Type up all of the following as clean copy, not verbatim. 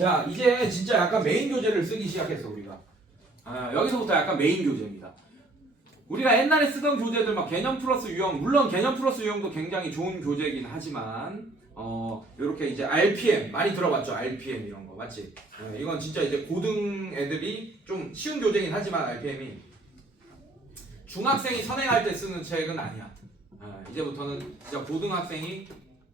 자, 이제 진짜 약간 메인 교재를 쓰기 시작했어 우리가. 여기서부터 약간 메인 교재입니다. 우리가 옛날에 쓰던 교재들 막 개념 플러스 유형, 물론 개념 플러스 유형도 굉장히 좋은 교재이긴 하지만 이렇게 이제 RPM 많이 들어봤죠? RPM 이런 거 맞지? 이건 진짜 이제 고등 애들이 좀 쉬운 교재이긴 하지만 RPM이 중학생이 선행할 때 쓰는 책은 아니야. 이제부터는 진짜 고등학생이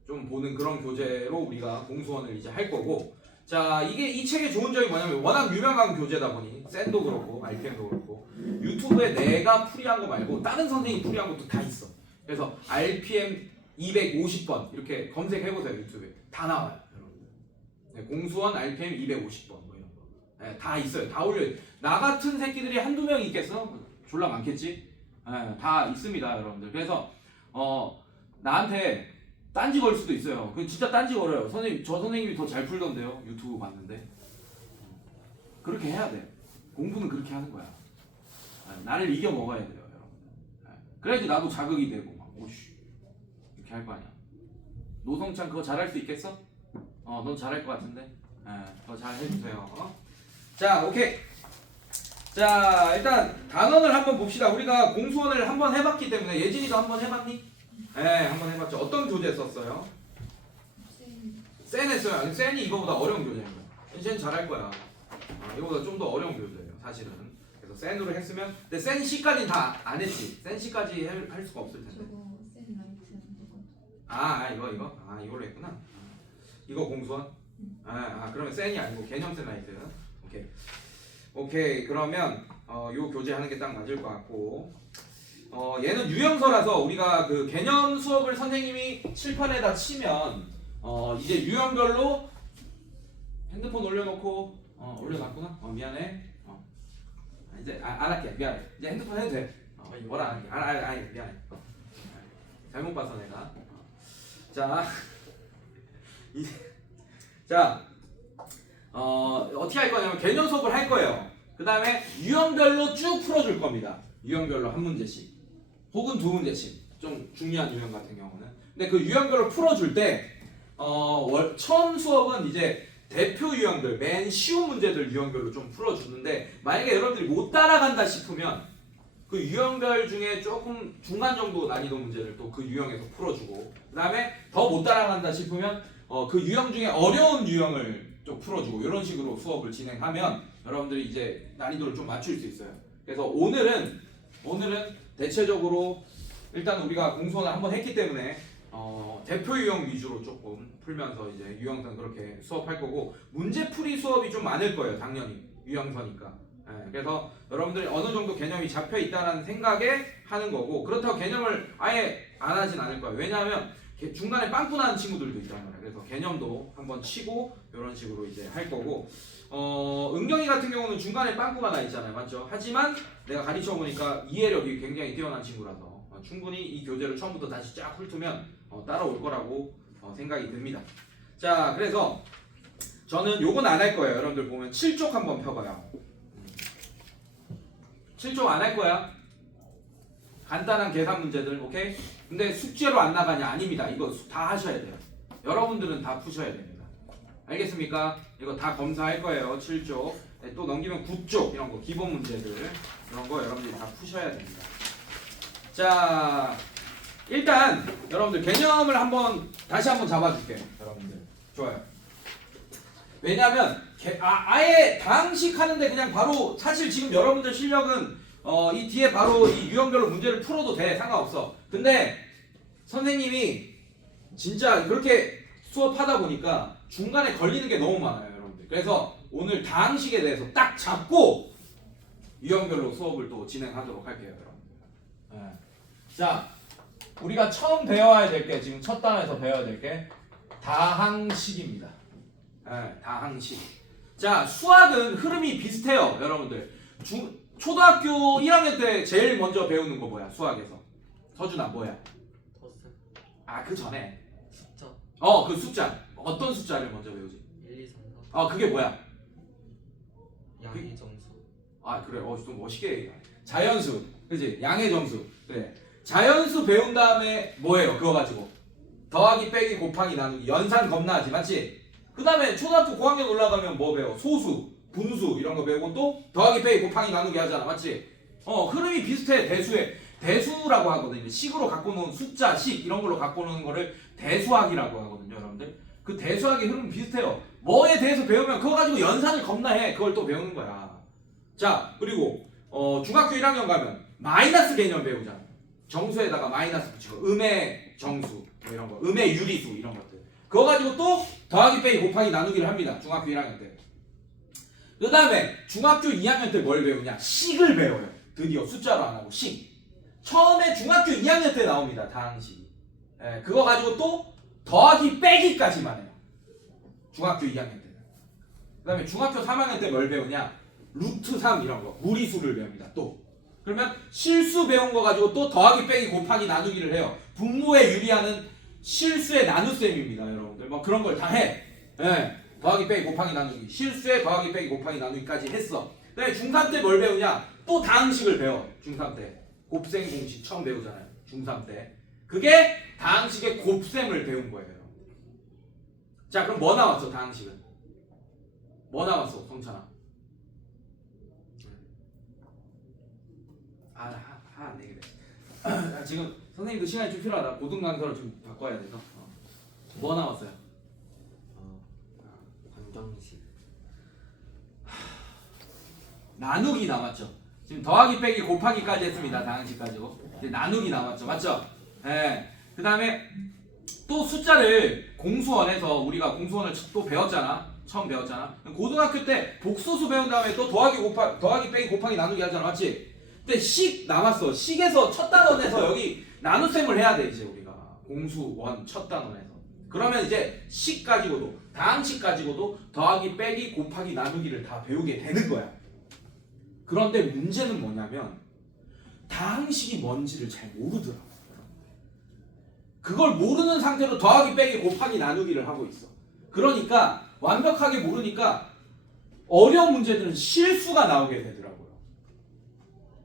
좀 보는 그런 교재로 우리가 공수원을 이제 할 거고. 자, 이게 이 책의 좋은 점이 뭐냐면 워낙 유명한 교재다 보니 센도 그렇고 RPM도 그렇고 유튜브에 내가 풀이한 거 말고 다른 선생님이 풀이한 것도 다 있어. 그래서 RPM 250번 이렇게 검색해보세요. 유튜브에 다 나와요 여러분들. 네, 공수원 RPM 250번 뭐 이런 거. 네, 다 있어요. 다 올려요. 나 같은 새끼들이 한두 명 있겠어? 졸라 많겠지? 네, 다 있습니다 여러분들. 그래서 나한테 딴지 걸 수도 있어요. 그 진짜 딴지 걸어요. 선생님, 저 선생님이 더 잘 풀던데요. 유튜브 봤는데. 그렇게 해야 돼. 공부는 그렇게 하는 거야. 나를 이겨 먹어야 돼요, 여러분. 그래야지 나도 자극이 되고 막 오씨 이렇게 할 거 아니야. 노성찬 그거 잘할 수 있겠어? 넌 잘할 것 같은데. 그거 잘 해주세요. 자, 오케이. 자, 일단 단원을 한번 봅시다. 우리가 공수원을 한번 해봤기 때문에 예진이도 한번 해봤니? 네, 한번 해봤죠. 어떤 교재 썼어요? 센 했어요. 아니, 센이 이거보다 어려운 교재입니다. 센 잘할 거야. 이거보다 좀 더 어려운 교재예요, 사실은. 그래서 센으로 했으면, 근데 센 C까지는 다 안 했지. 센 C까지 할 수가 없을 텐데. 저거 센 라이트 이거. 이걸로 했구나. 이거 공수원? 그러면 센이 아니고 개념 센 라이트. 오케이. 그러면 요 교재 하는 게 딱 맞을 것 같고. 얘는 유형서라서 우리가 그 개념 수업을 선생님이 칠판에다 치면 이제 유형별로 핸드폰 올려놓고 올려놨구나? 미안해. 이제 안 할게. 미안해. 이제 핸드폰 해도 돼. 뭐라 안 할게. 아니 미안해. 잘못 봤어 내가. 어떻게 할 거냐면 개념 수업을 할 거예요. 그 다음에 유형별로 쭉 풀어줄 겁니다. 유형별로 한 문제씩. 혹은 두 문제씩. 좀 중요한 유형 같은 경우는. 근데 그 유형별로 풀어줄 때 처음 수업은 이제 대표 유형들, 맨 쉬운 문제들 유형별로 좀 풀어주는데 만약에 여러분들이 못 따라간다 싶으면 그 유형별 중에 조금 중간 정도 난이도 문제를 또 그 유형에서 풀어주고 그 다음에 더 못 따라간다 싶으면 그 유형 중에 어려운 유형을 좀 풀어주고 이런 식으로 수업을 진행하면 여러분들이 이제 난이도를 좀 맞출 수 있어요. 그래서 오늘은 대체적으로 일단 우리가 공수원을 한번 했기 때문에 대표 유형 위주로 조금 풀면서 이제 유형선 그렇게 수업할 거고 문제풀이 수업이 좀 많을 거예요. 당연히 유형서니까. 그래서 여러분들이 어느 정도 개념이 잡혀 있다는 생각에 하는 거고 그렇다고 개념을 아예 안 하진 않을 거예요. 왜냐하면 중간에 빵꾸 나는 친구들도 있단 말이에요. 그래서 개념도 한번 치고 이런 식으로 이제 할 거고 은경이 같은 경우는 중간에 빵꾸가 나 있잖아요. 맞죠? 하지만 내가 가르쳐 보니까 이해력이 굉장히 뛰어난 친구라서 충분히 이 교재를 처음부터 다시 쫙 훑으면 따라올 거라고 생각이 듭니다. 자, 그래서 저는 요건 안 할 거예요. 여러분들 보면 7쪽 한번 펴봐요. 7쪽 안 할 거야. 간단한 계산 문제들, 오케이? 근데 숙제로 안 나가냐? 아닙니다. 이거 다 하셔야 돼요. 여러분들은 다 푸셔야 됩니다. 알겠습니까? 이거 다 검사할 거예요. 7쪽. 또 넘기면 9쪽 이런 거 기본 문제들 이런 거 여러분들이 다 푸셔야 됩니다. 자, 일단 여러분들 개념을 다시 한번 잡아줄게요. 여러분들 좋아요. 왜냐면 아예 다항식 하는데 그냥 바로 사실 지금 여러분들 실력은 이 뒤에 바로 이 유형별로 문제를 풀어도 돼. 상관없어. 근데 선생님이 진짜 그렇게 수업하다 보니까 중간에 걸리는 게 너무 많아요. 여러분들. 그래서 오늘 다항식에 대해서 딱 잡고 유형별로 수업을 또 진행하도록 할게요. 여러분들. 자, 우리가 처음 배워야 될 게 지금 첫 단원에서 배워야 될 게 다항식입니다. 다항식. 자, 수학은 흐름이 비슷해요, 여러분들. 초등학교 1학년 때 제일 먼저 배우는 거 뭐야? 수학에서. 서준아, 뭐야? 더스. 그 전에. 숫자. 그 숫자. 어떤 숫자를 먼저 배우지? 1, 2, 3, 4. 그게 뭐야? 양의 정수. 그래. 좀 멋있게 얘기해. 자연수. 그지? 양의 정수. 그래. 자연수 배운 다음에 뭐예요? 그거 가지고. 더하기, 빼기, 곱하기, 나누기. 연산 겁나 하지. 맞지? 그 다음에 초등학교 고학년 올라가면 뭐 배워? 소수, 분수 이런 거 배우고 또 더하기 빼기 곱하기 나누기 하잖아. 맞지? 흐름이 비슷해. 대수라고 하거든요. 식으로 갖고 노는 숫자, 식 이런 걸로 갖고 노는 거를 대수학이라고 하거든요. 여러분들. 그 대수학의 흐름 비슷해요. 뭐에 대해서 배우면 그거 가지고 연산을 겁나 해. 그걸 또 배우는 거야. 자, 그리고 중학교 1학년 가면 마이너스 개념 배우잖아. 정수에다가 마이너스 붙이고 음의 정수 뭐 이런 거, 음의 유리수 이런 것들. 그거 가지고 또 더하기 빼기 곱하기 나누기를 합니다. 중학교 1학년 때. 그 다음에 중학교 2학년 때 뭘 배우냐? 식을 배워요. 드디어 숫자로 안 하고 식. 처음에 중학교 2학년 때 나옵니다. 다항식이. 그거 가지고 또 더하기 빼기까지만 해요. 중학교 2학년 때는. 그 다음에 중학교 3학년 때 뭘 배우냐? 루트 3 이런 거. 무리수를 배웁니다. 또. 그러면 실수 배운 거 가지고 또 더하기 빼기 곱하기 나누기를 해요. 분모에 유리하는 실수의 나눗셈입니다. 여러분들. 뭐 그런 걸 다 해. 더하기 빼기 곱하기 나누기. 실수의 더하기 빼기 곱하기 나누기까지 했어. 그 다음에 중3 때 뭘 배우냐? 또 다항식을 배워. 중3 때. 곱셈 공식 처음 배우잖아요. 중3 때. 그게 다항식의 곱셈을 배운 거예요. 자, 그럼 뭐 나왔어? 다항식은. 뭐 나왔어? 성찬아. 안 되겠네. 지금 선생님도 시간이 좀 필요하다. 고등 강사로 좀 바꿔야 돼서. 뭐 나왔어요? 방정식. 나누기 남았죠. 지금 더하기 빼기 곱하기까지 했습니다. 다항식 가지고. 이제 나누기 남았죠. 맞죠? 그 다음에 또 숫자를 공수원에서 우리가 공수원을 또 배웠잖아. 처음 배웠잖아. 고등학교 때 복소수 배운 다음에 또 더하기 빼기 곱하기 나누기 하잖아. 맞지? 근데 식 남았어. 식에서 첫 단원에서 여기 나눗셈을 해야 돼. 이제 우리가 공수원 첫 단원에서. 그러면 이제 식 가지고도 다항식 가지고도 더하기 빼기 곱하기 나누기를 다 배우게 되는 거야. 그런데 문제는 뭐냐면 다항식이 뭔지를 잘 모르더라고. 그걸 모르는 상태로 더하기 빼기 곱하기 나누기를 하고 있어. 그러니까 완벽하게 모르니까 어려운 문제들은 실수가 나오게 되더라고요.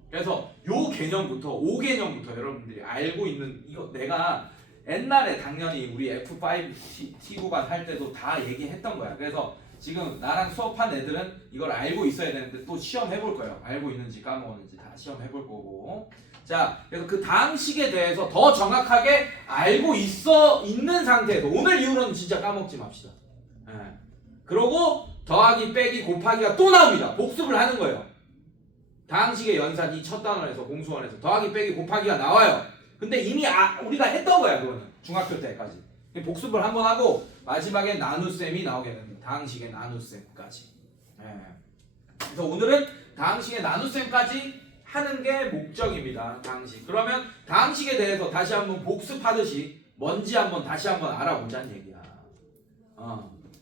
그래서 요 개념부터 5개념부터 여러분들이 알고 있는 이거 내가 옛날에 당연히 우리 F5 T9반 할 때도 다 얘기했던 거야. 그래서 지금 나랑 수업한 애들은 이걸 알고 있어야 되는데 또 시험 해볼 거예요. 알고 있는지 까먹었는지 다 시험 해볼 거고. 자, 그래서 그 다항식에 대해서 더 정확하게 알고 있는 상태에서 오늘 이후로는 진짜 까먹지 맙시다. 그러고 더하기 빼기 곱하기가 또 나옵니다. 복습을 하는 거예요. 다항식의 연산 이 첫 단원에서 공수원에서 더하기 빼기 곱하기가 나와요. 근데 이미 우리가 했던 거야. 그거는 중학교 때까지. 복습을 한번 하고 마지막에 나눗셈이 나오게 됩니다. 다항식의 나눗셈까지. 그래서 오늘은 다항식의 나눗셈까지 하는 게 목적입니다. 다항식. 그러면 다항식에 대해서 다시 한번 복습하듯이 뭔지 한번 다시 한번 알아보자는 얘기야.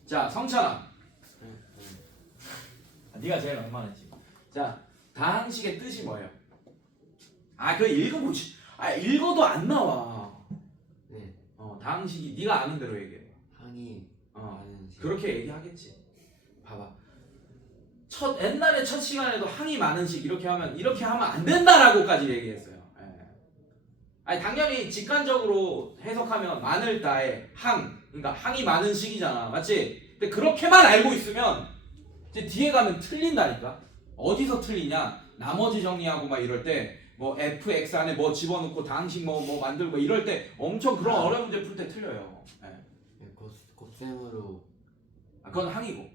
자, 성찬아. 네가 제일 얼마나지? 자, 다항식의 뜻이 뭐예요? 그거 읽어보지. 읽어도 안 나와. 네. 다항식이 네가 아는 대로 얘기해. 항이 많은 식. 그렇게 얘기하겠지. 봐봐. 옛날에 첫 시간에도 항이 많은 식 이렇게 하면 안 된다라고까지 얘기했어요. 당연히 직관적으로 해석하면 많을 따의 항, 그러니까 항이 많은 식이잖아, 맞지? 근데 그렇게만 알고 있으면 이제 뒤에 가면 틀린다니까. 어디서 틀리냐? 나머지 정리하고 막 이럴 때 뭐 fx 안에 뭐 집어넣고 다항식 뭐 만들고 이럴 때 엄청 그런 어려운 문제 풀 때 틀려요. 곱셈으로. 그건 항이고. 네.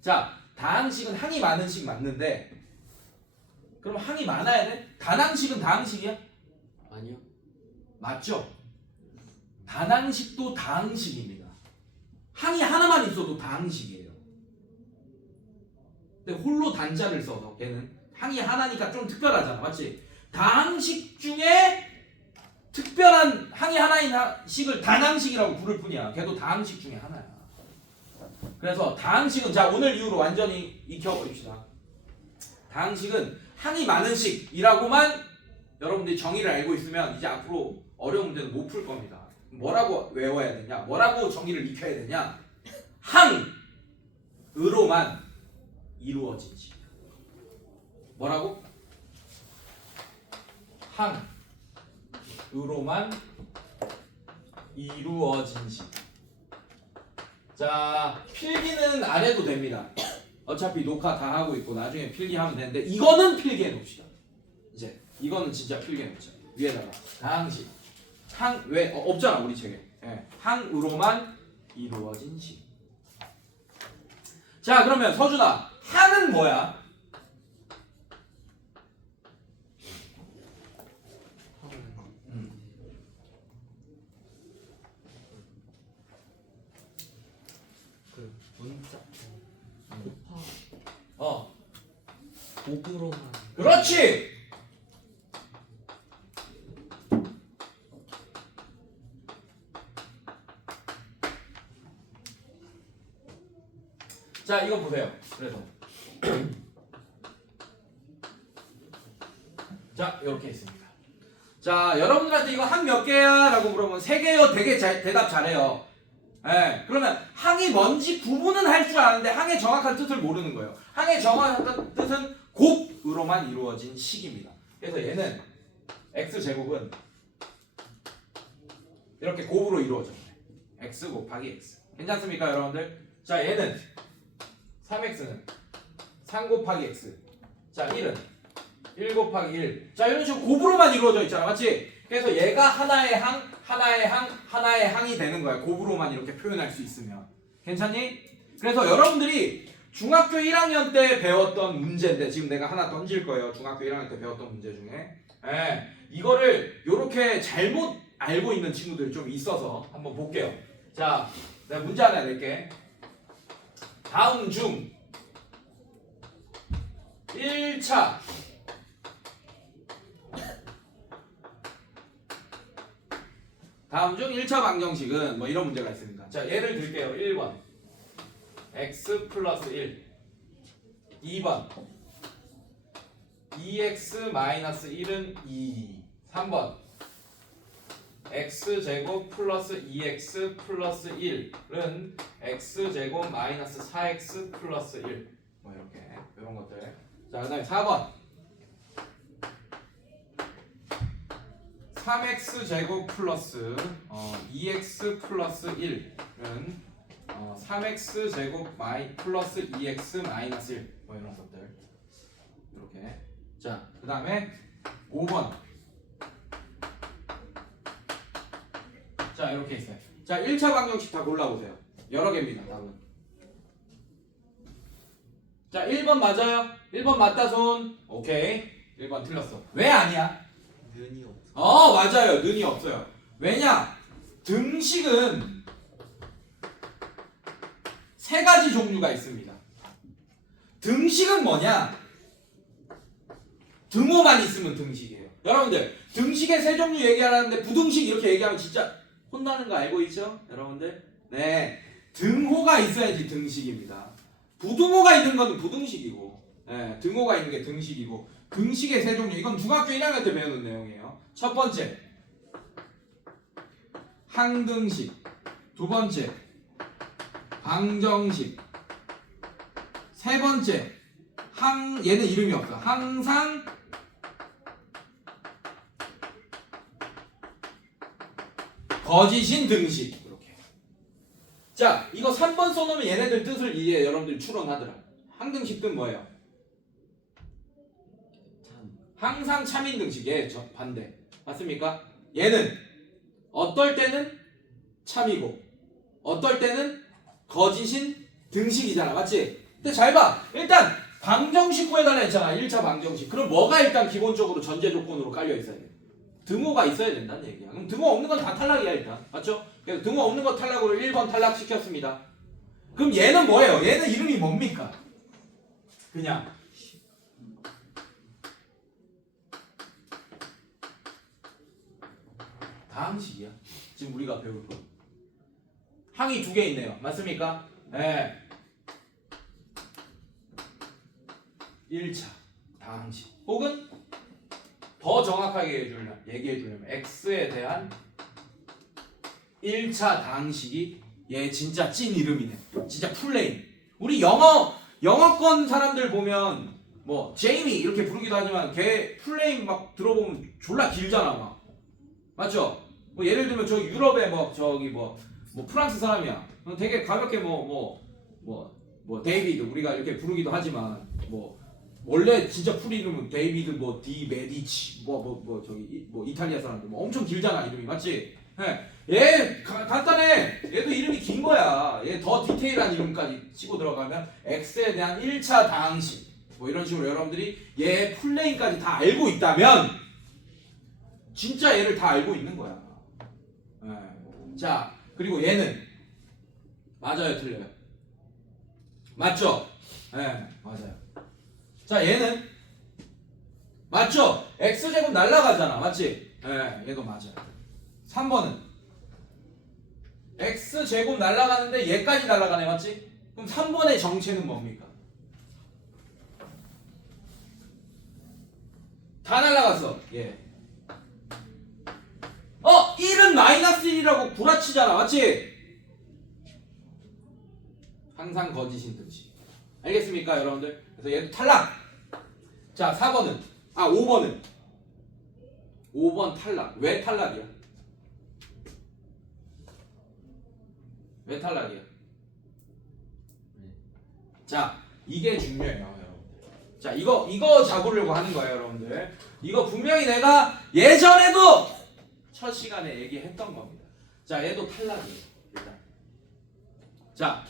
자, 다항식은 항이 많은 식 맞는데 그럼 항이 많아야 돼? 단항식은 다항식이야? 아니요. 맞죠? 단항식도 다항식입니다. 항이 하나만 있어도 다항식이에요. 근데 홀로 단자를 써서 걔는 항이 하나니까 좀 특별하잖아. 맞지? 다항식 중에 특별한 항이 하나인 식을 단항식이라고 부를 뿐이야. 걔도 다항식 중에 하나야. 그래서 다항식은 자 오늘 이후로 완전히 익혀버립시다. 다항식은 항이 많은 식이라고만 여러분들이 정의를 알고 있으면 이제 앞으로 어려운 문제는 못 풀 겁니다. 뭐라고 외워야 되냐? 뭐라고 정의를 익혀야 되냐? 항으로만 이루어진 식. 뭐라고? 항으로만 이루어진 식. 자, 필기는 안 해도 됩니다. 어차피 녹화 다 하고 있고 나중에 필기하면 되는데 이거는 필기해 놓읍시다. 이제 이거는 진짜 필기해 놓자. 위에다가 다항식 왜 없잖아 우리 책에. 예, 항으로만 이루어진 식. 자, 그러면 서준아, 항은 뭐야? 그 문자 곱하 어, 곱으로만 그렇지. 자, 이거 보세요. 그래서 자, 이렇게 있습니다. 자, 여러분들한테 이거 항 몇 개야? 라고 물어보면 3개요. 되게 대답 잘해요. 예, 그러면 항이 뭔지 구분은 할 줄 아는데 항의 정확한 뜻을 모르는 거예요. 항의 정확한 뜻은 곱으로만 이루어진 식입니다. 그래서 얘는 x제곱은 이렇게 곱으로 이루어져요. x 곱하기 x. 괜찮습니까, 여러분들? 자, 얘는 3x는 3 곱하기 x. 자, 1은 1 곱하기 1. 자, 이런 식으로 곱으로만 이루어져 있잖아. 맞지? 그래서 얘가 하나의 항, 하나의 항, 하나의 항이 되는 거야. 곱으로만 이렇게 표현할 수 있으면. 괜찮니? 그래서 여러분들이 중학교 1학년 때 배웠던 문제인데 지금 내가 하나 던질 거예요. 중학교 1학년 때 배웠던 문제 중에. 예, 이거를 이렇게 잘못 알고 있는 친구들이 좀 있어서 한번 볼게요. 자, 내가 문제 하나 낼게. 다음 중 1차 다음 중 1차 방정식은 뭐 이런 문제가 있습니다. 자, 예를 들게요. 1번 x 플러스 1 2번 2x 마이너스 1은 2 3번 x제곱 플러스 2x 플러스 1은 x제곱 마이너스 4x 플러스 1 뭐 이렇게 이런 것들. 자, 그 다음에 4번 3x제곱 플러스 2x 플러스 1은 3x제곱 플러스 2x 마이너스 1 뭐 이런 것들 이렇게. 자, 그 다음에 5번. 자, 이렇게 있어요. 자, 1차 방정식 다 골라보세요. 여러 개입니다, 답은. 자, 1번 맞아요? 1번 맞다 손. 오케이. 1번 틀렸어. 왜 아니야? 면이 없어. 맞아요. 는이 없어요. 왜냐? 등식은 3가지 종류가 있습니다. 등식은 뭐냐? 등호만 있으면 등식이에요. 여러분들, 등식의 3종류 얘기하라는데 부등식 이렇게 얘기하면 진짜 혼나는 거 알고 있죠? 여러분들? 네. 등호가 있어야지 등식입니다. 부등호가 있는 건 부등식이고, 네, 등호가 있는 게 등식이고, 등식의 3종류. 이건 중학교 1학년 때 배우는 내용이에요. 첫 번째, 항등식. 두 번째, 방정식. 세 번째, 얘는 이름이 없어. 항상 거짓인 등식. 이렇게. 자, 이거 3번 써놓으면 얘네들 뜻을 이제 여러분들이 추론하더라. 항등식 뜻 뭐예요? 참. 항상 참인 등식. 얘 반대. 맞습니까? 얘는 어떨 때는 참이고 어떨 때는 거짓인 등식이잖아. 맞지? 근데 잘 봐. 일단 방정식 구해달라 했잖아. 1차 방정식. 그럼 뭐가 일단 기본적으로 전제 조건으로 깔려 있어야 돼? 등호가 있어야 된다는 얘기야. 그럼 등호 없는 건 다 탈락이야 일단. 맞죠? 그래서 등호 없는 거 탈락으로 1번 탈락시켰습니다. 그럼 얘는 뭐예요? 얘는 이름이 뭡니까? 그냥 다항식이야. 지금 우리가 배울 거. 항이 2개 있네요. 맞습니까? 네. 1차 다항식. 혹은 더 정확하게 얘기해 주려면 x에 대한 1차 다항식이 얘 진짜 찐 이름이네. 진짜 풀네임. 우리 영어권 사람들 보면 뭐 제이미 이렇게 부르기도 하지만 걔 풀네임 막 들어보면 졸라 길잖아 막. 맞죠? 뭐 예를 들면 저 유럽에 뭐 저기 뭐 뭐 프랑스 사람이야. 되게 가볍게 뭐 데이비드 우리가 이렇게 부르기도 하지만 뭐 원래 진짜 풀 이름은 데이비드 뭐 디 메디치 저기 뭐 이탈리아 사람들 뭐 엄청 길잖아 이름이 맞지? 얘 간단해. 얘도 이름이 긴 거야. 얘 더 디테일한 이름까지 치고 들어가면 X에 대한 1차 다항식 뭐 이런 식으로 여러분들이 얘 풀네임까지 다 알고 있다면 진짜 얘를 다 알고 있는 거야. 자 그리고 얘는 맞아요 틀려요? 맞죠? 네 맞아요. 자 얘는 맞죠? X제곱 날라가잖아 맞지? 네 얘도 맞아요. 3번은 X제곱 날라가는데 얘까지 날라가네 맞지? 그럼 3번의 정체는 뭡니까? 다 날라갔어 얘. 1은 마이너스 1이라고 구라치잖아 맞지? 항상 거짓인 듯이 알겠습니까 여러분들? 그래서 얘도 탈락. 자 4번은 5번 탈락. 왜 탈락이야? 왜 탈락이야? 자 이게 중요해요 여러분들. 자 이거 잡으려고 하는 거예요 여러분들. 이거 분명히 내가 예전에도 첫 시간에 얘기했던 겁니다. 자 얘도 탈락이에요 일단. 자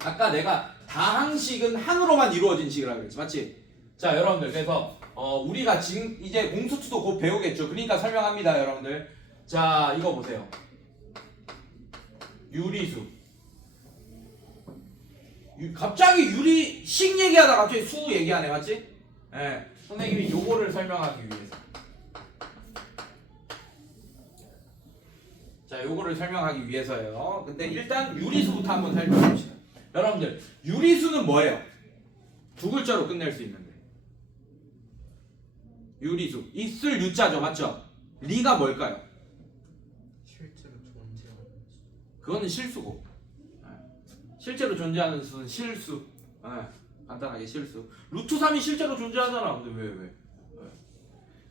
아까 내가 다항식은 항으로만 이루어진 식이라고 그랬지 맞지? 자 여러분들 그래서 우리가 지금 이제 공수투도 곧 배우겠죠. 그러니까 설명합니다 여러분들. 자 이거 보세요. 유리수. 갑자기 유리식 얘기하다가 갑자기 수 얘기하네 맞지? 네. 선생님이 요거를 설명하기 위해서. 자 요거를 설명하기 위해서예요. 근데 일단 유리수부터 한번 살펴봅시다. 여러분들 유리수는 뭐예요? 두 글자로 끝낼 수 있는데 유리수 있을 유자죠 맞죠? 리가 뭘까요? 실제로 존재하는 수. 그거는 실수고 실제로 존재하는 수는 실수. 간단하게 실수. 루트 3이 실제로 존재하잖아. 근데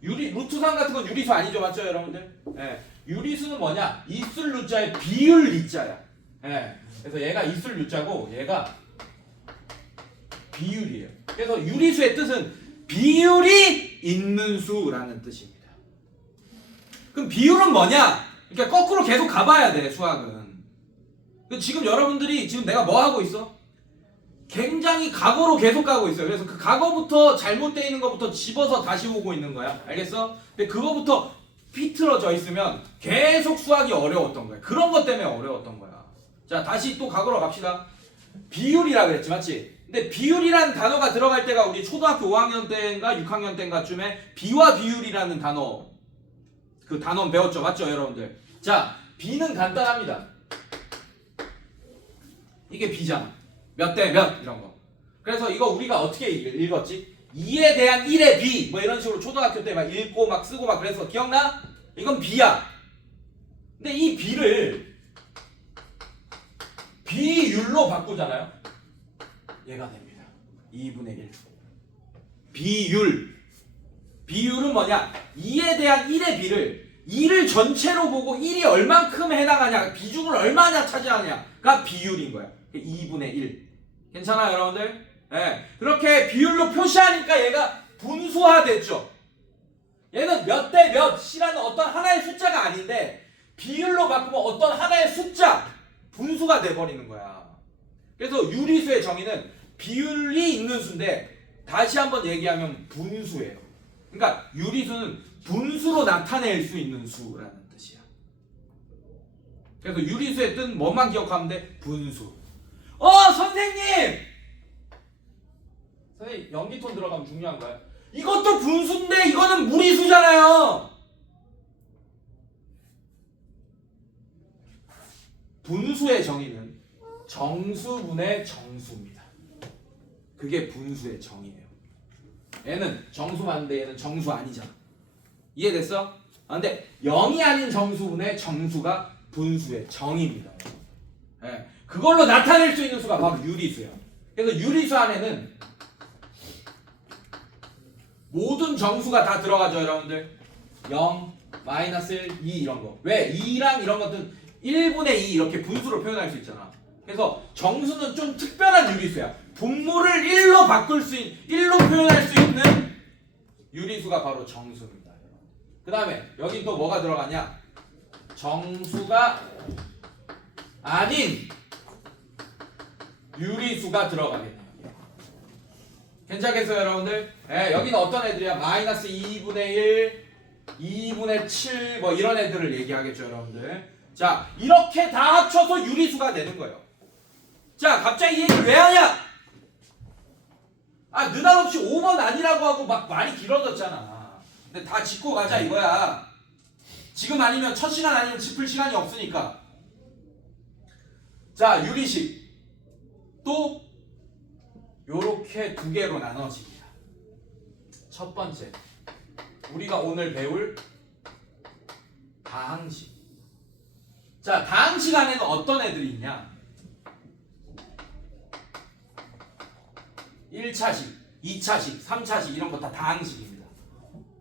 왜? 루트 3 같은 건 유리수 아니죠 맞죠 여러분들? 유리수는 뭐냐? 있을 루자의 비율 리자야. 그래서 얘가 있을 유자고 얘가 비율이에요. 그래서 유리수의 뜻은 비율이 있는 수라는 뜻입니다. 그럼 비율은 뭐냐? 그러니까 거꾸로 계속 가봐야 돼 수학은. 지금 여러분들이 지금 내가 뭐 하고 있어? 굉장히 과거로 계속 가고 있어요. 그래서 그 과거부터 잘못되어 있는 것부터 집어서 다시 오고 있는 거야. 알겠어? 근데 그거부터 삐뚤어져 있으면 계속 수학이 어려웠던 거야. 그런 것 때문에 어려웠던 거야. 자 다시 또 과거로 갑시다. 비율이라 그랬지 맞지? 근데 비율이라는 단어가 들어갈 때가 우리 초등학교 5학년 때인가 6학년 때인가쯤에 비와 비율이라는 단어 그 단어 배웠죠 맞죠 여러분들? 자 비는 간단합니다. 이게 비잖아. 몇 대 몇 이런 거. 그래서 이거 우리가 어떻게 읽었지? 2에 대한 1의 비 뭐 이런 식으로 초등학교 때 막 읽고 막 쓰고 막 그래서 기억나? 이건 비야. 근데 이 비를 비율로 바꾸잖아요. 얘가 됩니다. 2분의 1. 비율. 비율은 뭐냐? 2에 대한 1의 비를 2를 전체로 보고 1이 얼만큼 해당하냐 비중을 얼마나 차지하냐가 비율인 거야. 2분의 1. 괜찮아요 여러분들? 그렇게 비율로 표시하니까 얘가 분수화됐죠. 얘는 몇 대 몇이라는 어떤 하나의 숫자가 아닌데 비율로 바꾸면 어떤 하나의 숫자 분수가 돼버리는 거야. 그래서 유리수의 정의는 비율이 있는 수인데 다시 한번 얘기하면 분수예요. 그러니까 유리수는 분수로 나타낼 수 있는 수라는 뜻이야. 그래서 유리수의 뜻은 뭐만 기억하면 돼? 분수. 선생님! 선생님 연기톤 들어가면 중요한 거야. 이것도 분수인데 이거는 무리수잖아요. 분수의 정의는 정수분의 정수입니다. 그게 분수의 정의예요. 얘는 정수 맞는데 얘는 정수 아니잖아. 이해됐어? 근데 0이 아닌 정수분의 정수가 분수의 정의입니다. 그걸로 나타낼 수 있는 수가 바로 유리수예요. 그래서 유리수 안에는 모든 정수가 다 들어가죠 여러분들. 0, 마이너스 1, 2 이런 거. 왜? 2랑 이런 것들은 1분의 2 이렇게 분수로 표현할 수 있잖아. 그래서 정수는 좀 특별한 유리수야. 분모를 1로 바꿀 수 1로 표현할 수 있는 유리수가 바로 정수입니다. 그 다음에 여기 또 뭐가 들어가냐? 정수가 아닌 유리수가 들어가겠네요. 괜찮겠어요, 여러분들? 네, 여기는 어떤 애들이야? 마이너스 2분의 1, 2분의 7 뭐 이런 애들을 얘기하겠죠, 여러분들. 자, 이렇게 다 합쳐서 유리수가 되는 거예요. 자, 갑자기 이 얘기를 왜 하냐? 아, 느닷없이 5번 아니라고 하고 막 말이 길어졌잖아. 근데 다 짚고 가자 이거야. 지금 아니면 첫 시간 아니면 짚을 시간이 없으니까. 자, 유리식. 또 요렇게 두 개로 나눠집니다. 첫 번째, 우리가 오늘 배울 다항식. 자, 다항식 안에는 어떤 애들이 있냐? 1차식, 2차식, 3차식 이런 거 다 다항식입니다.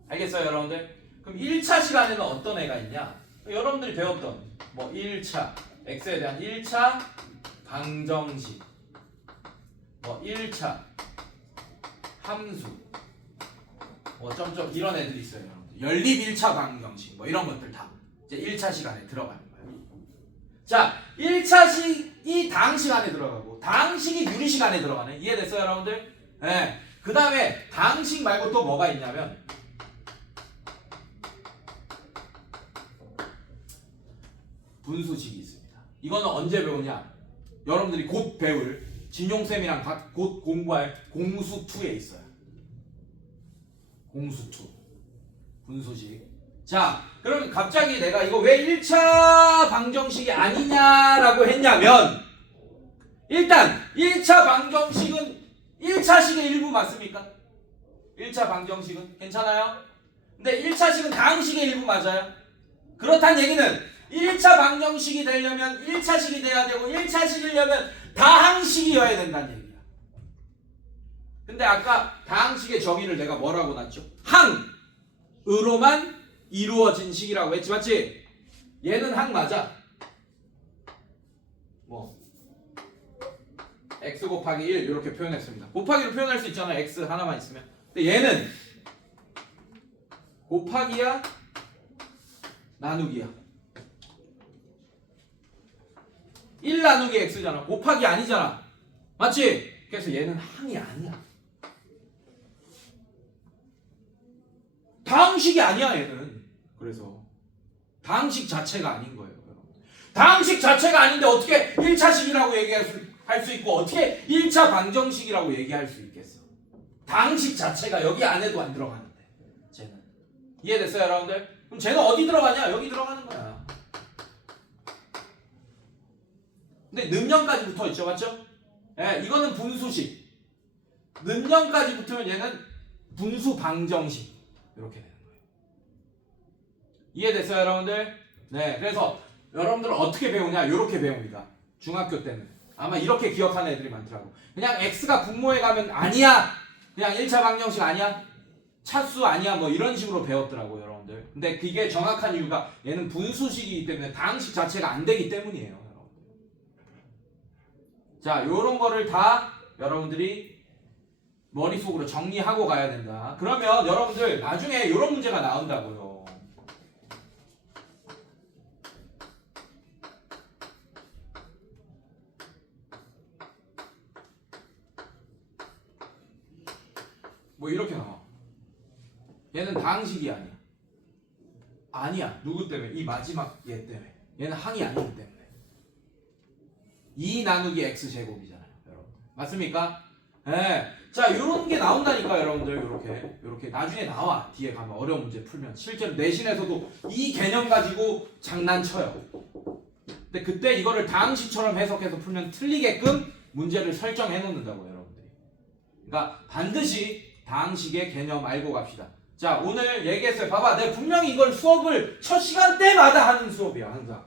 알겠어요, 여러분들? 그럼 1차식 안에는 어떤 애가 있냐? 여러분들이 배웠던 뭐 1차, x에 대한 1차 방정식, 뭐 1차 함수, 뭐 점점 이런 애들이 있어요, 여러분들. 연립 1차 방정식 뭐 이런 것들 다 이제 1차식 안에 들어가는 거예요. 자, 1차식이 다항식 안에 들어가고 다항식이 유리식 안에 들어가네. 이해됐어요, 여러분들? 네. 그 다음에 다항식 말고 또 뭐가 있냐면 분수식이 있습니다. 이거는 언제 배우냐? 여러분들이 곧 배울 진용쌤이랑 곧 공부할 공수2에 있어요. 공수2 분수식. 자, 그럼 갑자기 내가 이거 왜 1차 방정식이 아니냐라고 했냐면 일단 1차 방정식은 1차식의 일부 맞습니까? 1차 방정식은 괜찮아요? 근데 1차식은 다항식의 일부 맞아요? 그렇단 얘기는 1차 방정식이 되려면 1차식이 돼야 되고 1차식이려면 다항식이어야 된다는 얘기야. 근데 아까 다항식의 정의를 내가 뭐라고 놨죠? 항으로만 이루어진 식이라고 했지, 맞지? 얘는 항 맞아. 뭐 x 곱하기 1 이렇게 표현했습니다. 곱하기로 표현할 수 있잖아, x 하나만 있으면. 근데 얘는 곱하기야 나누기야. 1 나누기 x잖아. 곱하기 아니잖아. 맞지? 그래서 얘는 항이 아니야. 다항식이 아니야, 얘는. 그래서 다항식 자체가 아닌 거예요. 다항식 자체가 아닌데 어떻게 1차식이라고 얘기할 수 있고 어떻게 1차 방정식이라고 얘기할 수 있겠어? 다항식 자체가 여기 안에도 안 들어가는데 쟤는. 이해됐어요, 여러분들? 그럼 쟤는 어디 들어가냐? 여기 들어가는 거야. 근데 는영까지 붙어 있죠, 맞죠? 예, 이거는 분수식. 는영까지 붙으면 얘는 분수 방정식. 이렇게 되는 거예요. 이해됐어요, 여러분들? 네, 그래서 여러분들은 어떻게 배우냐? 이렇게 배웁니다. 중학교 때는 아마 이렇게 기억하는 애들이 많더라고. 그냥 x가 분모에 가면 아니야. 그냥 1차 방정식 아니야. 차수 아니야. 뭐 이런 식으로 배웠더라고, 여러분들. 근데 그게 정확한 이유가 얘는 분수식이기 때문에 다항식 자체가 안 되기 때문이에요. 자, 요런 거를 다 여러분들이 머릿속으로 정리하고 가야 된다. 그러면 여러분들 나중에 요런 문제가 나온다고요. 뭐 이렇게 나와. 얘는 다항식이 아니야. 아니야. 누구 때문에? 이 마지막 얘 때문에. 얘는 항이 아니기 때문에. 2 나누기 x 제곱이잖아요, 여러분. 맞습니까? 네. 자, 요런 게 나온다니까, 여러분들. 요렇게 나중에 나와. 뒤에 가면 어려운 문제 풀면 실제로 내신에서도 이 개념 가지고 장난쳐요. 근데 그때 이거를 다항식처럼 해석해서 풀면 틀리게끔 문제를 설정해 놓는다고, 여러분들이. 그러니까 반드시 다항식의 개념 알고 갑시다. 자, 오늘 얘기했어요. 봐봐, 내가 분명히 이걸 수업을 첫 시간 때마다 하는 수업이야, 항상.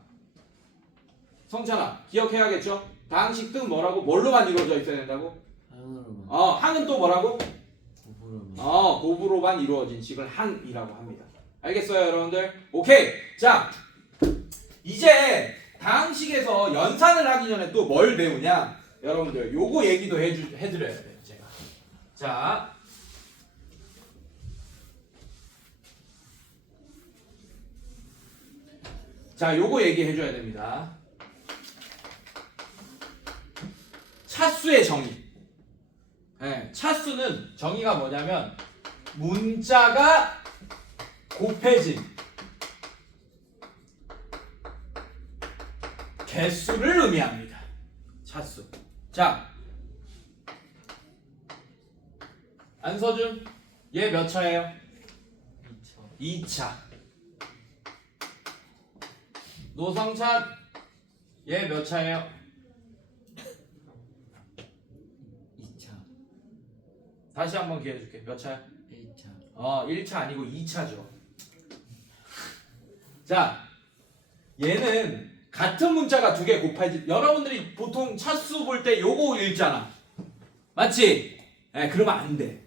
성찬아, 기억해야겠죠? 다항식 뜻 뭐라고? 뭘로만 이루어져 있어야 된다고? 항으로만. 항은 또 뭐라고? 곱으로만. 곱으로만 이루어진 식을 항이라고 합니다. 알겠어요, 여러분들? 오케이. 자, 이제 다항식에서 연산을 하기 전에 또 뭘 배우냐? 여러분들 요거 얘기도 해드려야 돼요. 제가. 자, 요거 얘기해줘야 됩니다. 차수의 정의. 네, 차수는 정의가 뭐냐면 문자가 곱해진 개수를 의미합니다. 차수. 자, 안서준, 얘 몇 차예요? 2차. 노성찬, 얘 몇 차예요? 2차. 다시 한번 기회 줄게. 몇 차야? 1차. 1차 아니고 2차죠. 자, 얘는 같은 문자가 두 개 곱해지. 여러분들이 보통 차수 볼 때 요거 읽잖아. 맞지? 그러면 안 돼.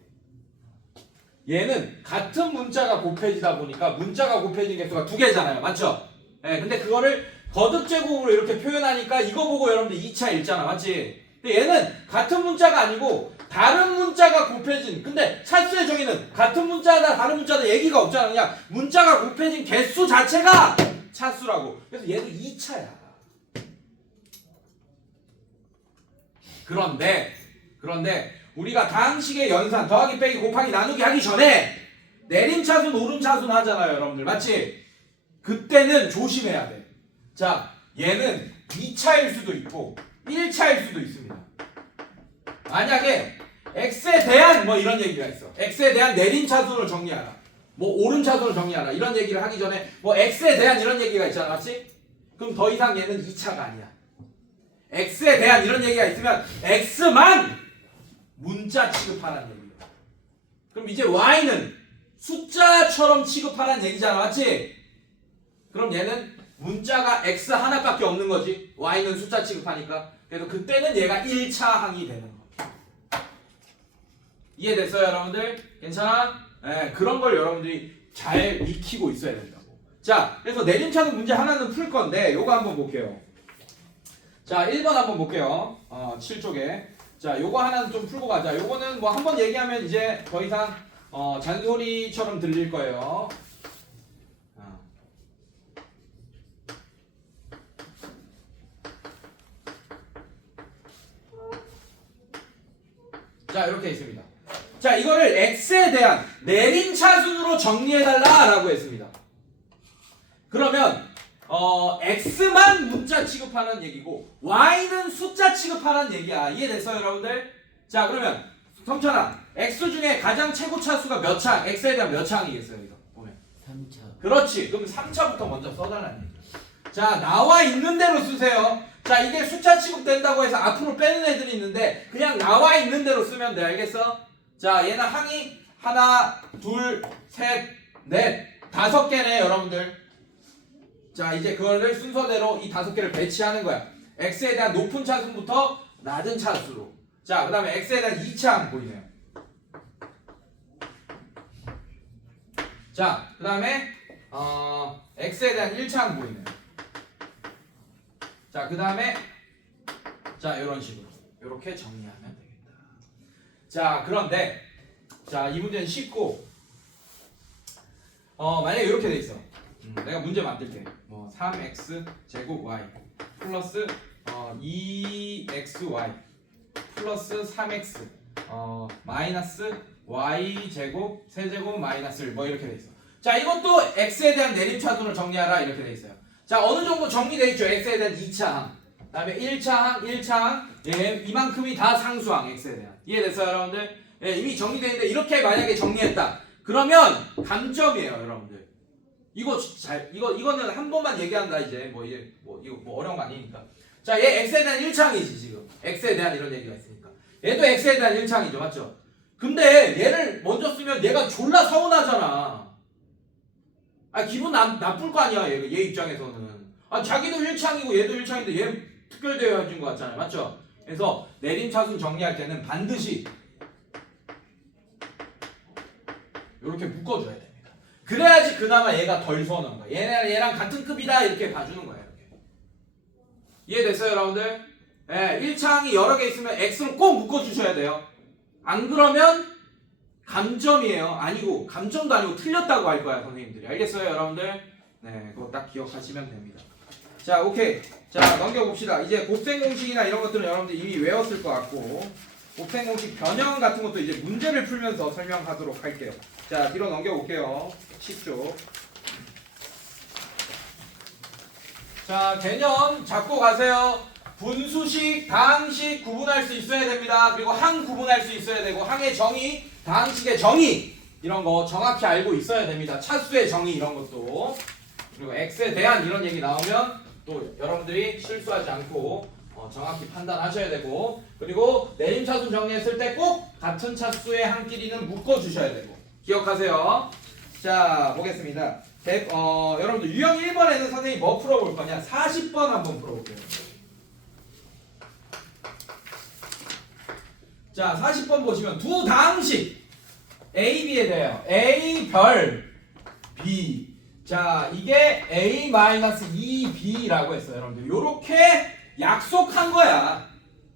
얘는 같은 문자가 곱해지다 보니까 문자가 곱해진 개수가 두 개잖아요. 맞죠? 근데 그거를 거듭제곱으로 이렇게 표현하니까 이거 보고 여러분들 2차 읽잖아. 맞지? 근데 얘는 같은 문자가 아니고 다른 문자가 곱해진. 근데 차수의 정의는 같은 문자다 다른 문자다 얘기가 없잖아. 그냥 문자가 곱해진 개수 자체가 차수라고. 그래서 얘도 2차야. 그런데 우리가 다항식의 연산 더하기 빼기 곱하기 나누기 하기 전에 내림차순 오름차순 하잖아요. 여러분들 맞지? 그때는 조심해야 돼. 자, 얘는 2차일 수도 있고 1차일 수도 있습니다. 만약에 x에 대한 뭐 이런 얘기가 있어. x에 대한 내림차순을 정리하라. 뭐 오름차순을 정리하라. 이런 얘기를 하기 전에 뭐 x에 대한 이런 얘기가 있잖아. 맞지? 그럼 더 이상 얘는 2차가 아니야. x에 대한 이런 얘기가 있으면 x만 문자 취급하라는 얘기야. 그럼 이제 y는 숫자처럼 취급하라는 얘기잖아. 맞지? 그럼 얘는 문자가 x 하나밖에 없는 거지. y는 숫자 취급하니까. 그래서 그때는 얘가 1차 항이 되는 거야. 이해됐어요, 여러분들? 괜찮아? 그런 걸 여러분들이 잘 익히고 있어야 된다고. 자, 그래서 내림차순 문제 하나는 풀 건데 요거 한번 볼게요. 자, 1번 한번 볼게요. 7쪽에. 자, 요거 하나는 좀 풀고 가자. 요거는 뭐 한번 얘기하면 이제 더 이상 잔소리처럼 들릴 거예요. 자, 이렇게 있습니다. 자, 이거를 x에 대한 내림차순으로 정리해달라라고 했습니다. 그러면 x만 문자 취급하는 얘기고 y는 숫자 취급하는 얘기야. 이해됐어요, 여러분들? 자, 그러면 성찬아, x 중에 가장 최고 차수가 몇 차? x에 대한 몇 차항이겠어요, 이거 보면? 3차. 그렇지. 그럼 3차부터 먼저 써달라는 얘기. 자, 나와 있는 대로 쓰세요. 자, 이게 숫자 취급된다고 해서 앞으로 빼는 애들이 있는데 그냥 나와 있는 대로 쓰면 돼. 알겠어? 자, 얘는 항이 하나, 둘, 셋, 넷, 5개네, 여러분들. 자, 이제 그거를 순서대로 이 5개를 배치하는 거야. x에 대한 높은 차수부터 낮은 차수로. 자, 그 다음에 x에 대한 2차항 보이네요. 자, 그 다음에 x에 대한 1차항 보이네요. 자, 그 다음에 자, 이런 식으로 이렇게 정리하면 되겠다. 자, 그런데 자, 이 문제는 쉽고 만약에 이렇게 돼 있어. 내가 문제 만들게. 뭐 3x 제곱 y 플러스 2xy 플러스 3x 마이너스 y 제곱 세제곱 마이너스 1 뭐 이렇게 돼 있어. 자, 이것도 x에 대한 내림차순을 정리하라 이렇게 돼 있어요. 자, 어느 정도 정리돼 있죠. x에 대한 2차항, 그다음에 1차항, 예, 이만큼이 다 상수항 x에 대한. 이해됐어요, 여러분들? 예, 이미 정리돼 있는데 이렇게 만약에 정리했다. 그러면 감점이에요, 여러분들. 이거는 한 번만 얘기한다 이제. 이거 어려운 거 아니니까. 자, 얘 x에 대한 1차항이지 지금. x에 대한 이런 얘기가 있으니까. 얘도 x에 대한 1차항이죠, 맞죠? 근데 얘를 먼저 쓰면 얘가 졸라 서운하잖아. 기분 나쁠 거 아니야, 얘 입장에서는. 자기도 1차항이고 얘도 1차항인데 얘 특별대여해준 거 같잖아요, 맞죠? 그래서 내림차순 정리할 때는 반드시 이렇게 묶어줘야 됩니다. 그래야지 그나마 얘가 덜 서운한 거야. 얘랑 같은 급이다 이렇게 봐주는 거야, 이렇게. 이해됐어요, 여러분들? 예, 1차항이 여러 개 있으면 x로 꼭 묶어주셔야 돼요. 안 그러면 감점이에요. 아니고 감점도 아니고 틀렸다고 할 거야, 선생님들이. 알겠어요, 여러분들? 네, 그거 딱 기억하시면 됩니다. 자, 오케이. 자, 넘겨봅시다. 이제 곱셈 공식이나 이런 것들은 여러분들 이미 외웠을 것 같고, 곱셈 공식 변형 같은 것도 이제 문제를 풀면서 설명하도록 할게요. 자, 뒤로 넘겨볼게요. 10쪽. 자, 개념 잡고 가세요. 분수식, 다항식 구분할 수 있어야 됩니다. 그리고 항 구분할 수 있어야 되고, 항의 정의, 다항식의 정의 이런 거 정확히 알고 있어야 됩니다. 차수의 정의 이런 것도. 그리고 x에 대한 이런 얘기 나오면 또 여러분들이 실수하지 않고 정확히 판단하셔야 되고, 그리고 내림차순 정리했을 때 꼭 같은 차수의 항끼리는 묶어주셔야 되고, 기억하세요. 자, 보겠습니다. 여러분들 유형 1번에는 선생님이 뭐 풀어볼 거냐? 40번 한번 풀어볼게요. 자, 40번 보시면 두 다항식 A, B에 대해요. A 별 B. 자, 이게 A-2B라고 했어요, 여러분들. 요렇게 약속한 거야.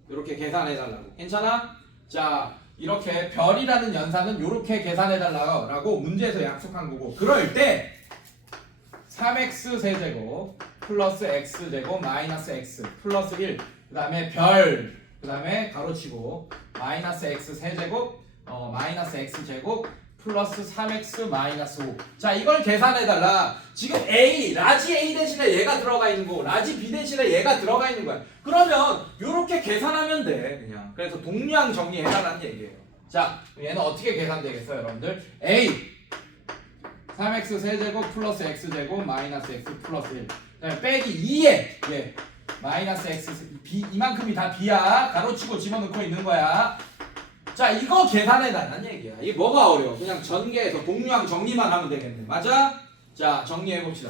요렇게 계산해달라고. 괜찮아? 자, 이렇게 별이라는 연산은 요렇게 계산해달라고 문제에서 약속한 거고, 그럴 때 3x 세제곱 플러스 x제곱 마이너스 x 플러스 1, 그 다음에 별, 그 다음에 가로치고 마이너스 x 세제곱 마이너스 x제곱 플러스 3x 마이너스 5. 자, 이걸 계산해달라. 지금 A, 라지 A 대신에 얘가 들어가 있는 거고, 라지 B 대신에 얘가 들어가 있는 거야. 그러면 요렇게 계산하면 돼, 그냥. 그래서 동량 정리해달라는 얘기예요. 자, 얘는 어떻게 계산되겠어요, 여러분들? A 3x 세제곱 플러스 x제곱 마이너스 x 플러스 1. 그다음에 빼기 2에 예, 마이너스 x b, 이만큼이 다 b야. 가로치고 집어넣고 있는 거야. 자, 이거 계산해달라는 얘기야. 이게 뭐가 어려워? 그냥 전개해서 동량 정리만 하면 되겠네. 맞아? 자, 정리해봅시다.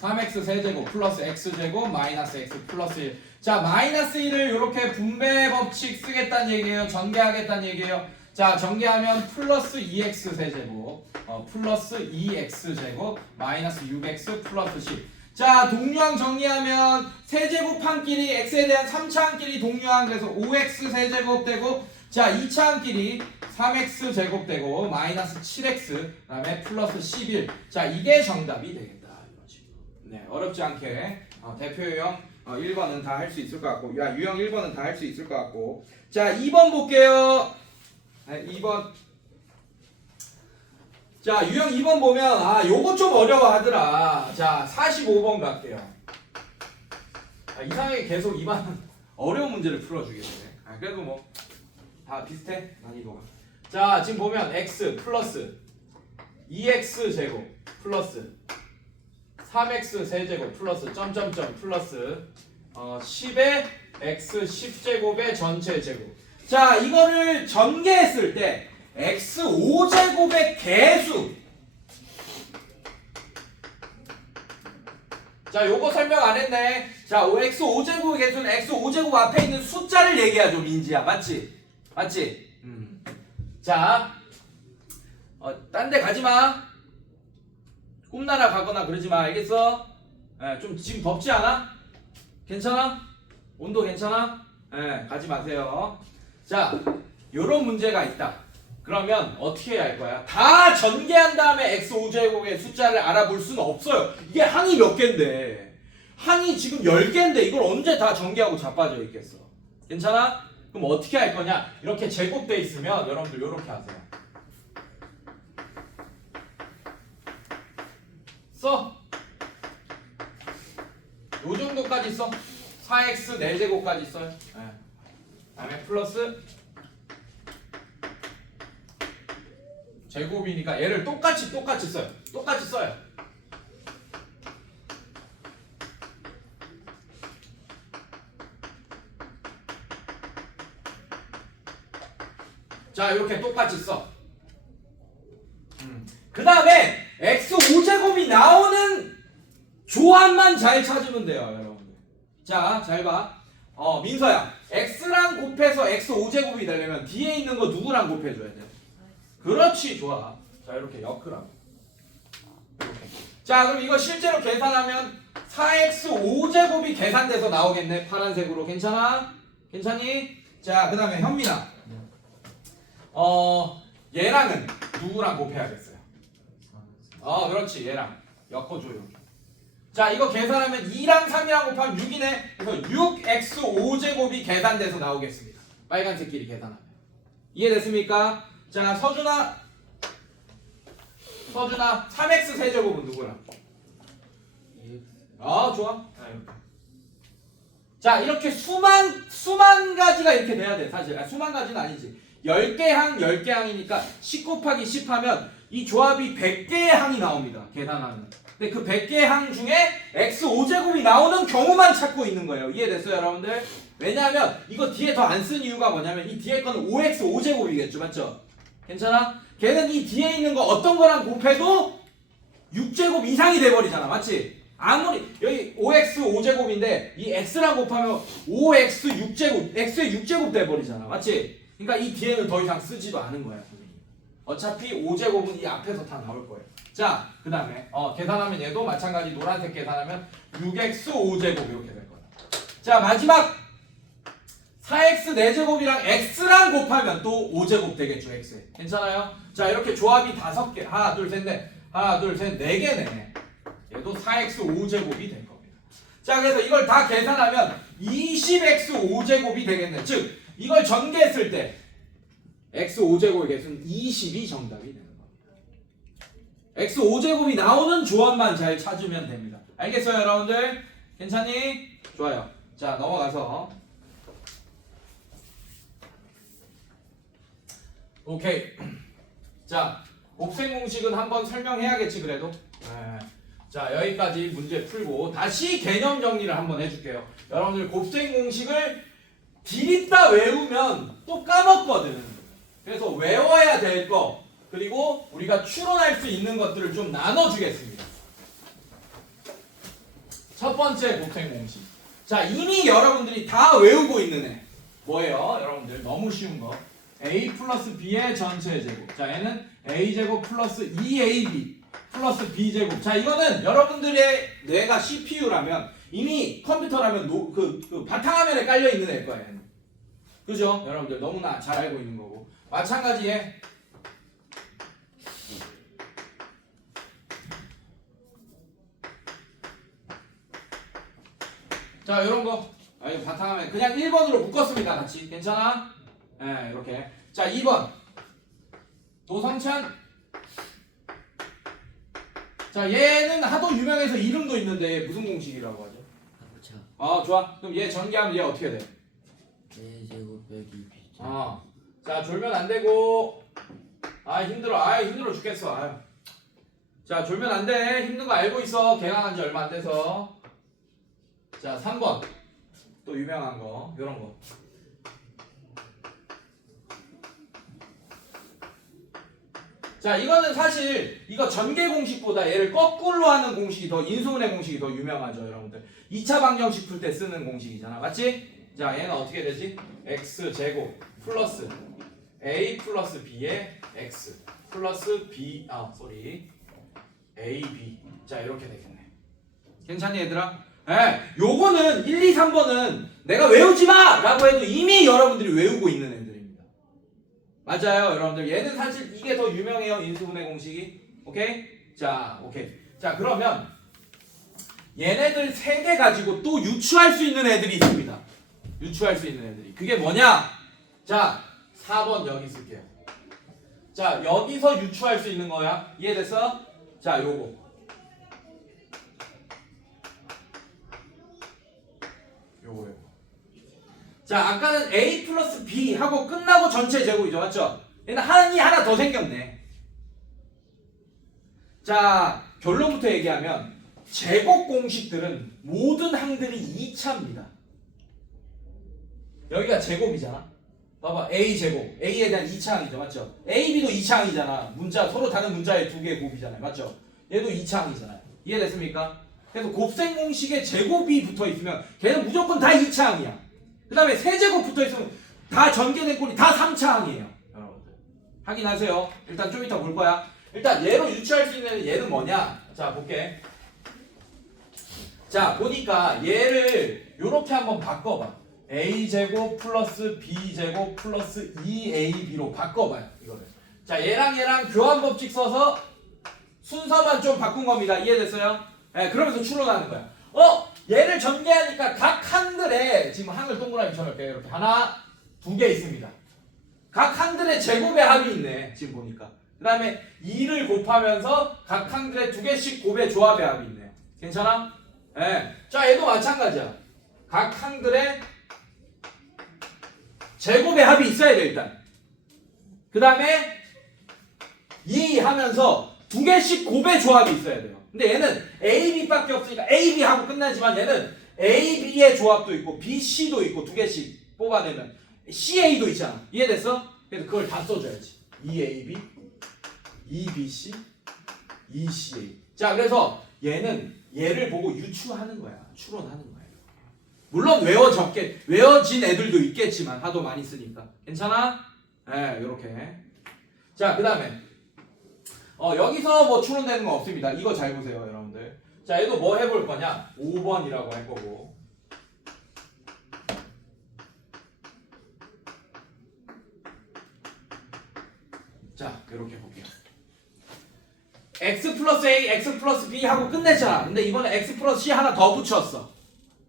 3x 세제곱 플러스 x제곱 마이너스 x 플러스 1. 자, 마이너스 1을 이렇게 분배 법칙 쓰겠다는 얘기예요. 전개하겠다는 얘기예요. 자, 전개하면 플러스 2x 세제곱 플러스 2x제곱 마이너스 6x 플러스 10. 자, 동류항 정리하면 세제곱항끼리 x에 대한 3차항끼리 동류항, 그래서 5x 세제곱 되고, 자, 2차항끼리 3x 제곱 되고 마이너스 7x, 그 다음에 플러스 11. 자, 이게 정답이 되겠다. 이런 식으로. 네, 어렵지 않게 대표 유형 1번은 다 할 수 있을 것 같고, 유형 1번은 다 할 수 있을 것 같고. 자, 2번 볼게요. 2번. 자, 유형 2번 보면 요거 좀 어려워하더라. 자, 45번 갈게요. 이상하게 계속 2번 어려운 문제를 풀어주게 되네. 그래도 뭐 다 비슷해, 난이도가. 자, 지금 보면 x 플러스 2x 제곱 플러스 3x 세제곱 플러스 점점점 플러스 10의 x 10제곱의 전체 제곱. 자, 이거를 전개했을 때 x 5제곱의 개수. 자, 요거 설명 안 했네. 자, x 5제곱의 개수는 x 5제곱 앞에 있는 숫자를 얘기하죠, 민지야. 맞지? 맞지? 자, 딴 데 가지 마. 꿈나라 가거나 그러지 마. 알겠어? 좀 지금 덥지 않아? 괜찮아? 온도 괜찮아? 가지 마세요. 자, 요런 문제가 있다. 그러면 어떻게 해야 할 거야? 다 전개한 다음에 x 5제곱의 숫자를 알아볼 수는 없어요. 이게 항이 몇 개인데, 항이 지금 10개인데 이걸 언제 다 전개하고 자빠져 있겠어? 괜찮아? 그럼 어떻게 할 거냐? 이렇게 제곱돼 있으면 여러분들 요렇게 하세요. 써. 요 정도까지 써. 4x 4제곱까지 써요. 다음에 플러스 제곱이니까 얘를 똑같이 써요. 똑같이 써요. 자, 이렇게 똑같이 써. 그 다음에 x 5제곱이 나오는 조합만 잘 찾으면 돼요, 여러분들. 자, 잘 봐. 민서야, x랑 곱해서 x 5제곱이 되려면 뒤에 있는 거 누구랑 곱해줘야 돼? 그렇지, 좋아. 자, 이렇게 엮으라고. 이렇게. 자, 그럼 이거 실제로 계산하면 4x 5제곱이 계산돼서 나오겠네. 파란색으로. 괜찮아? 괜찮니? 자, 그 다음에 현민아. 얘랑은 누구랑 곱해야겠어요? 그렇지. 얘랑 엮어줘요. 자, 이거 계산하면 2랑 3이랑 곱하면 6이네. 그래서 6x 5제곱이 계산돼서 나오겠습니다. 빨간색끼리 계산하면. 이해됐습니까? 자, 서준아 3x 세제곱은 누구랑? 좋아. 자, 이렇게 수만 가지가 이렇게 돼야 돼. 사실 수만 가지는 아니지. 10개 항 10개 항이니까 10 곱하기 10 하면 이 조합이 100개의 항이 나옵니다. 계산하면. 근데 그 100개의 항 중에 x 5제곱이 나오는 경우만 찾고 있는 거예요. 이해됐어요, 여러분들? 왜냐하면 이거 뒤에 더 안 쓴 이유가 뭐냐면 이 뒤에 거는 5x 5제곱이겠죠. 맞죠? 괜찮아? 걔는 이 뒤에 있는 거 어떤 거랑 곱해도 6제곱 이상이 돼버리잖아. 맞지? 아무리 여기 5x 5제곱인데 이 x랑 곱하면 5x 6제곱 x의 6제곱 돼버리잖아. 맞지? 그러니까 이 뒤에는 더 이상 쓰지도 않은 거야. 어차피 5제곱은 이 앞에서 다 나올 거예요. 자, 그 다음에 계산하면 얘도 마찬가지 노란색 계산하면 6x 5제곱 이렇게 될 거야. 자, 마지막 4x 4제곱이랑 x랑 곱하면 또 5제곱 되겠죠. x. 괜찮아요? 자, 이렇게 조합이 5개. 하나, 둘, 셋, 넷. 하나, 둘, 셋, 4개네. 얘도 4x 5제곱이 될 겁니다. 자, 그래서 이걸 다 계산하면 20x 5제곱이 되겠네. 즉, 이걸 전개했을 때 x 5제곱의 개수는 20이 정답이 되는 겁니다. x 5제곱이 나오는 조합만 잘 찾으면 됩니다. 알겠어요, 여러분들? 괜찮니? 좋아요. 자, 넘어가서 오케이. 자, 곱셈 공식은 한번 설명해야겠지 그래도. 자, 여기까지 문제 풀고 다시 개념 정리를 한번 해줄게요. 여러분들 곱셈 공식을 디립다 외우면 또 까먹거든. 그래서 외워야 될 거 그리고 우리가 추론할 수 있는 것들을 좀 나눠주겠습니다. 첫 번째 곱셈 공식. 자, 이미 여러분들이 다 외우고 있는 애 뭐예요? 여러분들 너무 쉬운 거. a 플러스 b의 전체 제곱. 자, 얘는 a제곱 플러스 2ab 플러스 b제곱. 자, 이거는 여러분들의 뇌가 CPU라면 이미 컴퓨터라면 그 바탕화면에 깔려있는 애일 거예요. 그죠? 여러분들 너무나 잘 알고 있는 거고. 마찬가지에 자, 요런 거 이거 바탕화면 그냥 1번으로 묶었습니다. 같이. 괜찮아? 네, 이렇게. 자, 2번 도성찬. 자, 얘는 하도 유명해서 이름도 있는데 무슨 공식이라고 하죠? 합차. 좋아. 그럼 얘 전개하면 얘 어떻게 돼? a제곱 빼기 b제곱. 자, 졸면 안 되고. 힘들어 죽겠어. 자, 졸면 안 돼. 힘든 거 알고 있어. 개강한 지 얼마 안 돼서. 자, 3번 또 유명한 거 요런 거. 자, 이거는 사실 이거 전개 공식보다 얘를 거꾸로 하는 공식이 더 인수분해 공식이 더 유명하죠, 여러분들. 2차 방정식 풀 때 쓰는 공식이잖아. 맞지? 자, 얘는 어떻게 되지? x제곱 플러스 a 플러스 b의 x 플러스 b ab. 자, 이렇게 되겠네. 괜찮니, 얘들아? 요거는 1, 2, 3번은 내가 외우지 마! 라고 해도 이미 여러분들이 외우고 있는 애들입니다. 맞아요, 여러분들. 얘는 사실 이게 더 유명해요, 인수분해 공식이. 오케이? 자, 오케이. 자, 그러면 얘네들 3개 가지고 또 유추할 수 있는 애들이 있습니다. 유추할 수 있는 애들이. 그게 뭐냐? 자, 4번 여기 쓸게요. 자, 여기서 유추할 수 있는 거야. 이해됐어? 자, 요거. 요거요. 자, 아까는 a 플러스 b 하고 끝나고 전체 제곱이죠. 맞죠? 얘는 한이 하나 더 생겼네. 자, 결론부터 얘기하면 제곱 공식들은 모든 항들이 2차입니다. 여기가 제곱이잖아. 봐봐, a 제곱, a에 대한 2차항이죠. 맞죠? a, b도 2차항이잖아. 문자 서로 다른 문자의 두 개의 곱이잖아요. 맞죠? 얘도 2차항이잖아요. 이해됐습니까? 그래서 곱셈 공식에 제곱이 붙어 있으면 걔는 무조건 다 2차항이야. 그 다음에 세제곱 붙어 있으면 다 전개된 꼴이 다 3차항이에요. 여러분들 확인하세요. 일단 좀 이따 볼 거야. 일단 얘로 유추할 수 있는 얘는 뭐냐? 자, 볼게. 자 보니까 얘를 요렇게 한번 바꿔봐. a제곱 플러스 b제곱 플러스 2ab로 바꿔봐요 이거를. 자 얘랑 교환 법칙 써서 순서만 좀 바꾼 겁니다. 이해됐어요? 네, 그러면서 추론하는 거야. 얘를 전개하니까 각 한들에 지금 한글 동그라미 쳐놓을게요. 이렇게 하나, 두 개 있습니다. 각 한들에 제곱의 합이 있네. 지금 보니까. 그 다음에 2를 곱하면서 각 한들에 두 개씩 곱의 조합의 합이 있네요. 괜찮아? 네. 자 얘도 마찬가지야. 각 한들에 제곱의 합이 있어야 돼 일단. 그 다음에 2 하면서 두 개씩 곱의 조합이 있어야 돼요. 근데 얘는 A, B밖에 없으니까 A, B 하고 끝나지만 얘는 A, B의 조합도 있고 B, C도 있고 두 개씩 뽑아내면 C, A도 있잖아. 이해됐어? 그래서 그걸 다 써줘야지. 2AB, 2BC, 2CA. 자 그래서 얘는 얘를 보고 유추하는 거야. 추론하는 거야. 물론 외워진 애들도 있겠지만 하도 많이 쓰니까. 괜찮아? 네, 요렇게. 자 그 다음에 여기서 뭐 추론되는 거 없습니다. 이거 잘 보세요, 여러분들. 자, 얘도 뭐 해볼 거냐? 5번이라고 할 거고. 자, 이렇게 볼게요. x 플러스 a, x 플러스 b 하고 끝냈잖아. 근데 이번에 x 플러스 c 하나 더 붙였어.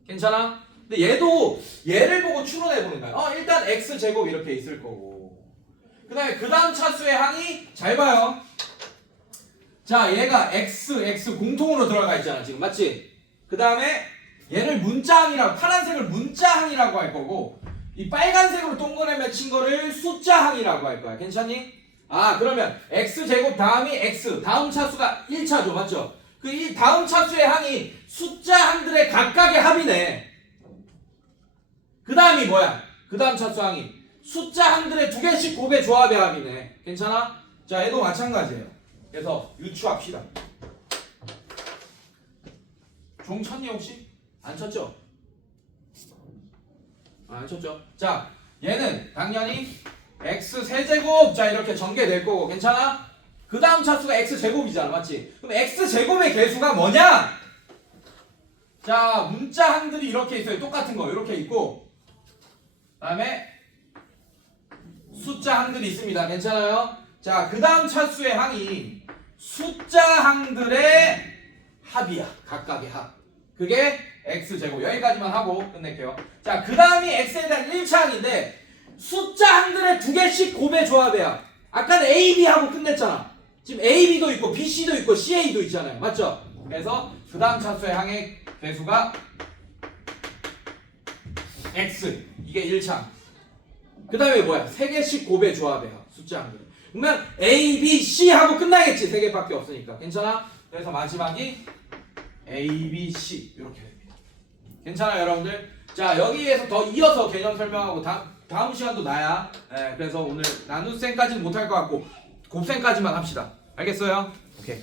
괜찮아? 근데 얘를 보고 추론해 보는 거야. 일단 x 제곱 이렇게 있을 거고. 그 다음 차수의 항이 잘 봐요. 자 얘가 x 공통으로 들어가 있잖아 지금 맞지? 그 다음에 얘를 문자항이라고 파란색을 문자항이라고 할 거고 이 빨간색으로 동그라미 친 거를 숫자항이라고 할 거야. 괜찮니? 그러면 x제곱 다음이 x 다음 차수가 1차죠 맞죠? 이 다음 차수의 항이 숫자항들의 각각의 합이네. 그 다음이 뭐야? 그 다음 차수 항이 숫자항들의 두 개씩 곱의 조합의 합이네. 괜찮아? 자 얘도 마찬가지예요. 그래서 유추합시다. 종 쳤니 혹시? 안 쳤죠? 안 쳤죠? 자 얘는 당연히 x 세제곱 자 이렇게 전개될 거고 괜찮아? 그 다음 차수가 x 제곱이잖아 맞지? 그럼 x 제곱의 개수가 뭐냐? 자 문자항들이 이렇게 있어요. 똑같은 거 이렇게 있고 그 다음에 숫자항들이 있습니다. 괜찮아요? 자 그 다음 차수의 항이 숫자항들의 합이야. 각각의 합. 그게 x제곱. 여기까지만 하고 끝낼게요. 자, 그 다음이 x에 대한 1차항인데 숫자항들의 두 개씩 곱의 조합이야. 아까는 a, b 하고 끝냈잖아. 지금 a, b도 있고 b, c도 있고 c, a도 있잖아요. 맞죠? 그래서 그 다음 차수의 항의 개수가 x. 이게 1차항. 그 다음에 뭐야? 세 개씩 곱의 조합이야. 숫자항들. 그러면 A, B, C 하고 끝나겠지. 세 개밖에 없으니까. 괜찮아? 그래서 마지막이 A, B, C 이렇게 됩니다. 괜찮아요 여러분들? 자 여기에서 더 이어서 개념 설명하고 다음 시간도 나야. 그래서 오늘 나눗셈까지는 못할 것 같고 곱셈까지만 합시다. 알겠어요? 오케이.